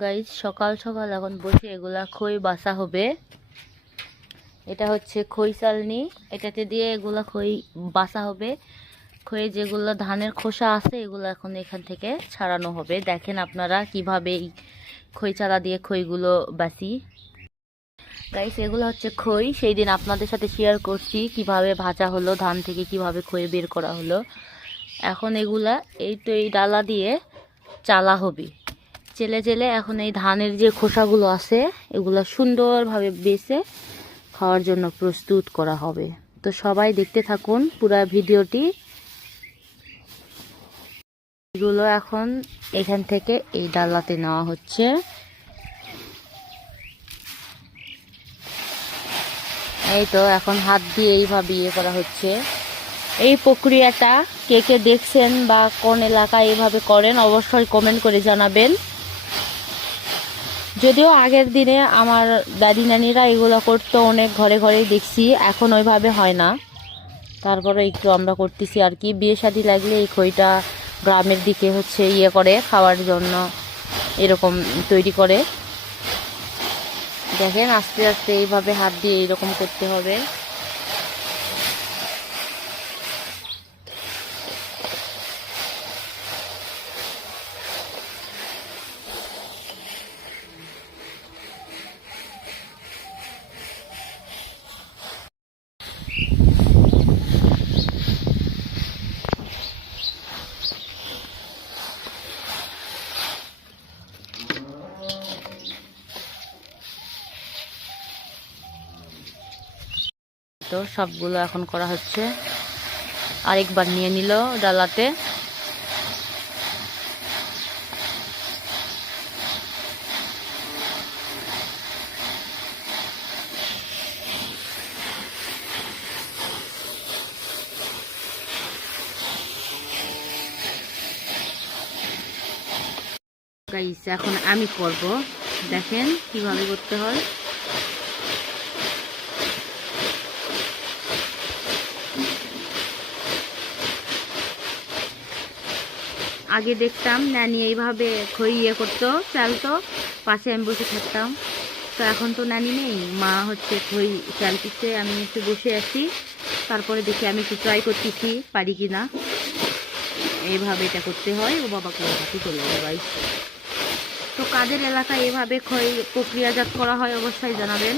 Guys সকাল সকাল এখন বসে এগুলা খই বাসা হবে। এটা হচ্ছে খই চালনি, এটাতে দিয়ে এগুলা খই বাসা হবে। খই যেগুলো ধানের খোসা আছে এগুলো এখন এখান থেকে ছাড়ানো হবে। দেখেন আপনারা কিভাবে এই খই চালা দিয়ে খইগুলো বাসি। গাইস এগুলো হচ্ছে খই, সেই দিন আপনাদের সাথে শেয়ার করছি কিভাবে ভাজা হলো, ধান থেকে কিভাবে খই বের করা হলো। এখন এগুলা এই ডালা দিয়ে চালা হবে। চেলে চেলে এখন এই ধানের যে খোসাগুলো আছে এগুলো সুন্দরভাবে বেছে খাওয়ার জন্য প্রস্তুত করা হবে। তো সবাই দেখতে থাকুন পুরো ভিডিওটি। এগুলো এখন এখান থেকে এই ডালাতে নেওয়া হচ্ছে। এই তো এখন হাত দিয়ে এইভাবে ইয়ে করা হচ্ছে। এই প্রক্রিয়াটা কে কে দেখছেন বা কোন এলাকায় এইভাবে করেন অবশ্যই কমেন্ট করে জানাবেন। যদিও আগের দিনে আমার দাদি নানিরা এগুলো করতো, অনেক ঘরে ঘরেই দেখছি, এখন ওইভাবে হয় না। তারপরে একটু আমরা করতেছি আর কি। বিয়ে শাদী লাগলে এই খইটা গ্রামের দিকে হচ্ছে ইয়ে করে খাওয়ার জন্য এরকম তৈরি করে। দেখেন আস্তে আস্তে এইভাবে হাত দিয়ে এরকম করতে হবে। তো সবগুলো এখন করা হচ্ছে। আরেকবার নিয়ে নিল ডালাতে। গাইস এখন আমি করব, দেখেন কিভাবে করতে হয়। আগে দেখতাম নানি এইভাবে খই ইয়ে করতো, চালতো, পাশে আমি বসে থাকতাম। তো এখন তো নানি নেই, মা হচ্ছে খই চালতিছে, আমি একটু বসে আছি। তারপরে দেখি আমি একটু ট্রাই করতেছি পারি কি না। এইভাবে এটা করতে হয়। ও বাবা কোথাও চলে যাবে। তো কাদের এলাকায় এভাবে খই প্রক্রিয়াজাত করা হয় অবশ্যই জানাবেন।